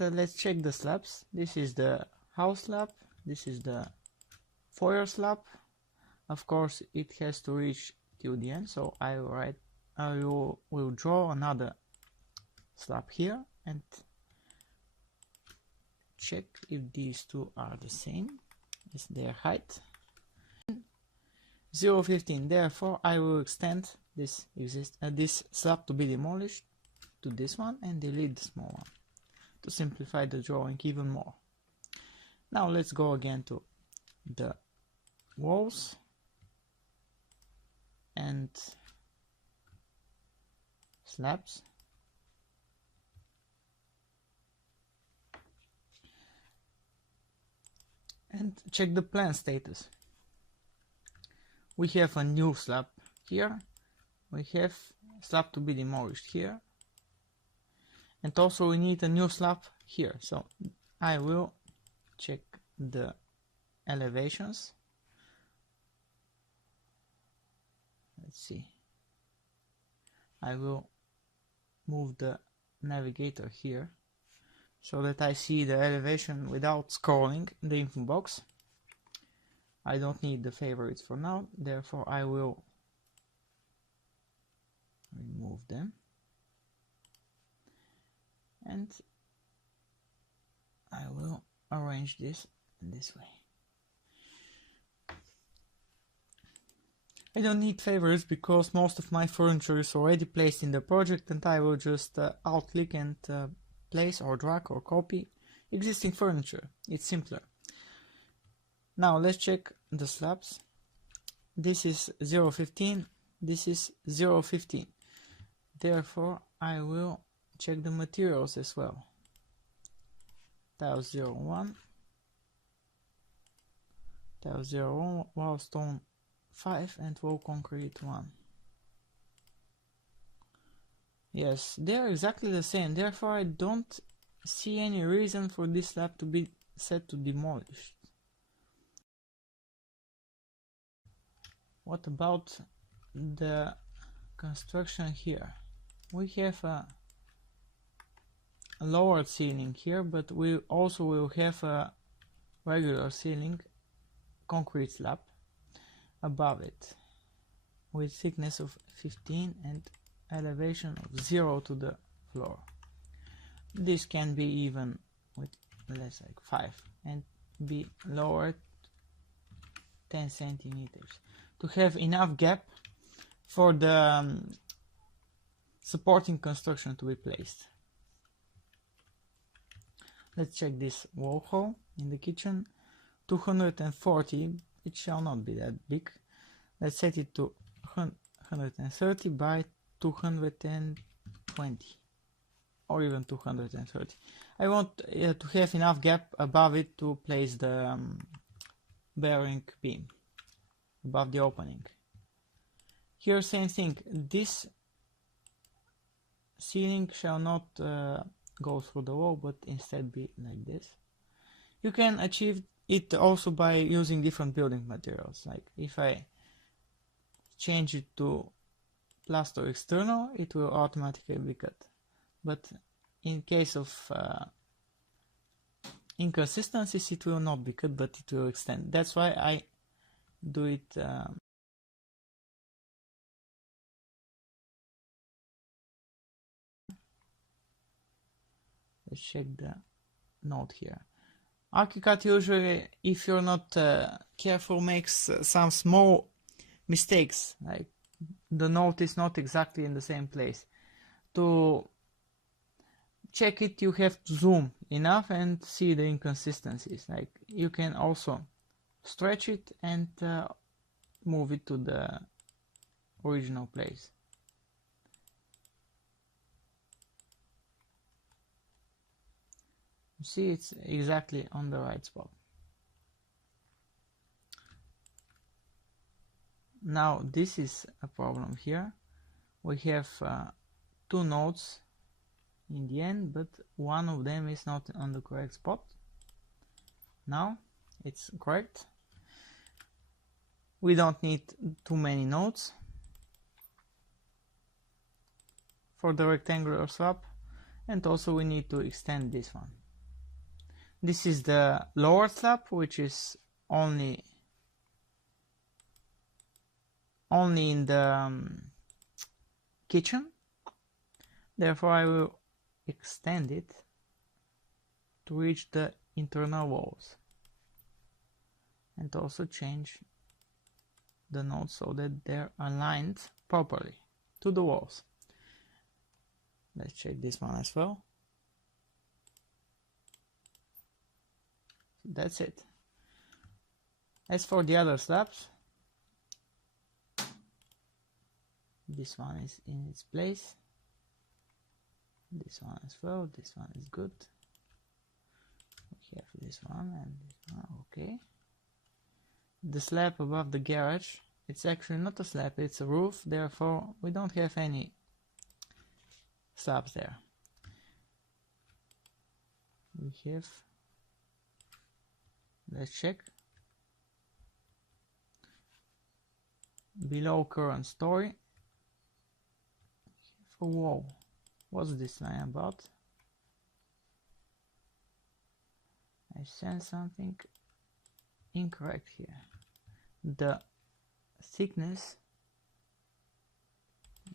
let's check the slabs. This is the house slab, this is the foyer slab. Of course it has to reach till the end, so I will draw another slab here and check if these two are the same as their height. 0.15, therefore I will extend this slab to be demolished to this one and delete the small one to simplify the drawing even more. Now let's go again to the walls and slabs. And check the plan status. We have a new slab here, we have slab to be demolished here, and also we need a new slab here. So I will check the elevations. Let's see. I will move the navigator here so that I see the elevation without scrolling in the info box. I don't need the favorites for now, therefore I will remove them and I will arrange this in this way. I don't need favorites because most of my furniture is already placed in the project, and I will just alt click and place or drag or copy existing furniture. It's simpler. Now let's check the slabs. This is 0.15, this is 0.15. Therefore I will check the materials as well. Tile 01, tile 01, wall stone 5 and wall concrete 1. Yes, they are exactly the same, therefore I don't see any reason for this slab to be set to demolished. What about the construction here? We have a lowered ceiling here, but we also will have a regular ceiling concrete slab above it with thickness of 15 and elevation of 0 to the floor. This can be even with less, like 5, and be lowered 10 centimeters to have enough gap for the supporting construction to be placed. Let's check this wall hole in the kitchen. 240, it shall not be that big. Let's set it to 130 by 220 or even 230. I want to have enough gap above it to place the bearing beam above the opening. Here same thing, this ceiling shall not go through the wall but instead be like this. You can achieve it also by using different building materials. Like if I change it to plaster external, it will automatically be cut. But in case of inconsistencies, it will not be cut, but it will extend. That's why I do it let's check the note here. Archicad usually, if you're not careful, makes some small mistakes, like the note is not exactly in the same place. To check it, you have to zoom enough and see the inconsistencies. Like you can also stretch it and move it to the original place. You see, it's exactly on the right spot. Now this is a problem here. We have two nodes in the end, but one of them is not on the correct spot. Now it's correct. We don't need too many nodes for the rectangular slab, and also we need to extend this one. This is the lower slab, which is only in the kitchen. Therefore I will extend it to reach the internal walls, and also change the nodes so that they're aligned properly to the walls. Let's check this one as well. That's it. As for the other slabs, this one is in its place, this one as well, this one is good. We have this one and this one, okay. The slab above the garage, it's actually not a slab, it's a roof, therefore we don't have any slabs there. We have, let's check, below current story, for wall. What's this line about? I sense something incorrect here. The thickness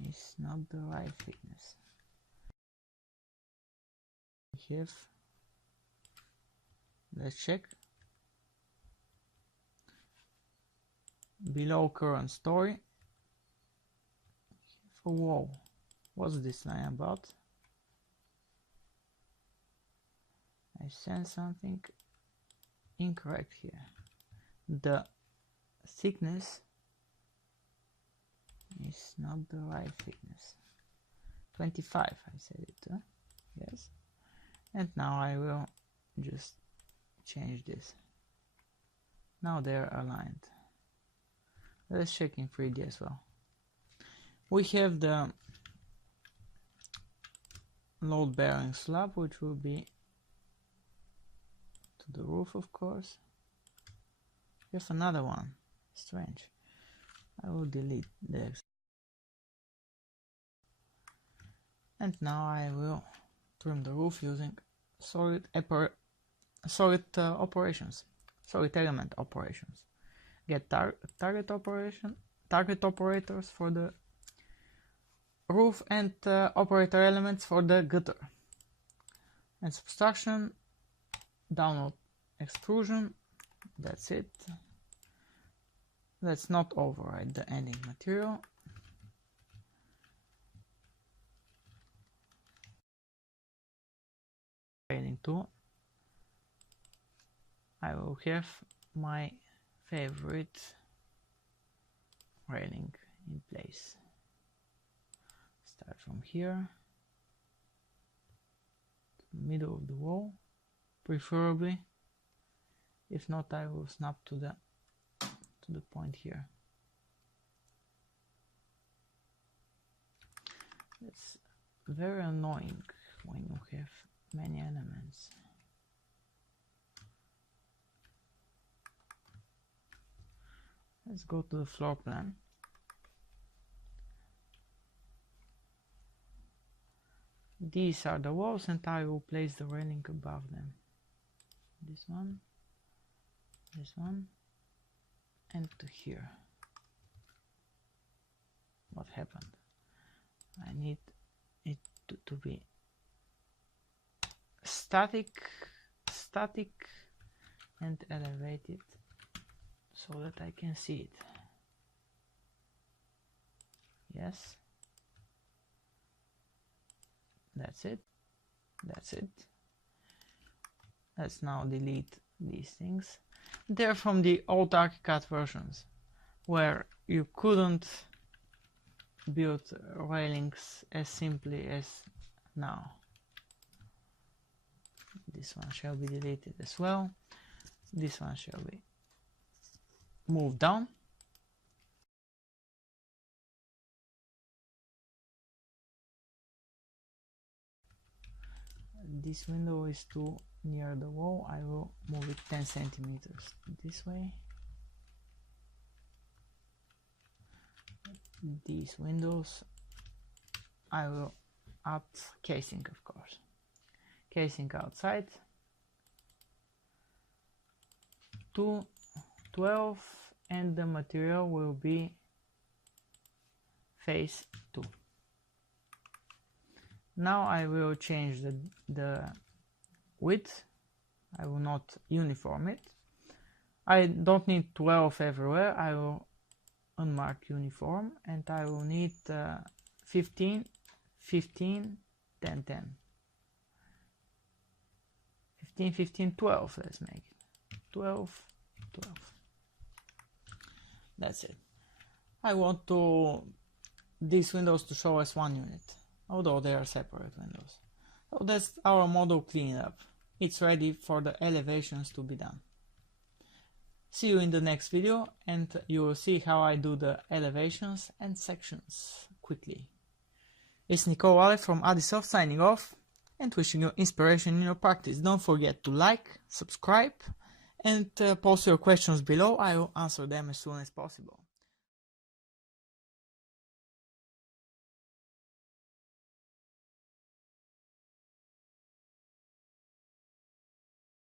is not the right thickness. We have, let's check, below current story, for wall. What's this line about? I sense something incorrect here. The thickness is not the right thickness. 25, I said it, yes. And now I will just change this. Now they're aligned. Let's check in 3D as well. We have the load bearing slab, which will be to the roof, of course. We have another one, strange. I will delete this. And now I will trim the roof using solid operations, solid element operations. Get target operators for the roof and operator elements for the gutter. And subtraction, downward extrusion, that's it. Let's not override the ending material. Railing tool. I will have my favorite railing in place. Start from here to the middle of the wall, preferably. If not, I will snap to the point here. It's very annoying when you have many elements. Let's go to the floor plan. These are the walls, and I will place the railing above them. This one, and to here. What happened? I need it to be static and elevated so that I can see it. Yes, that's it. Let's now delete these things. They're from the old Archicad versions, where you couldn't build railings as simply as now. This one shall be deleted as well. This one shall be moved down. This window is too near the wall. I will move it 10 centimeters this way. These windows, I will add casing, of course. Casing outside, 2, 12, and the material will be phase 2. Now I will change the width. I will not uniform it. I don't need 12 everywhere. I will unmark uniform, and I will need 15, 15, 10, 10. 15, 15, 12, let's make it. 12, 12. That's it. I want these windows to show as one unit, although they are separate windows. So that's our model cleaned up. It's ready for the elevations to be done. See you in the next video, and you will see how I do the elevations and sections quickly. It's Lalev from Adisoft signing off and wishing you inspiration in your practice. Don't forget to like, subscribe, and post your questions below. I will answer them as soon as possible.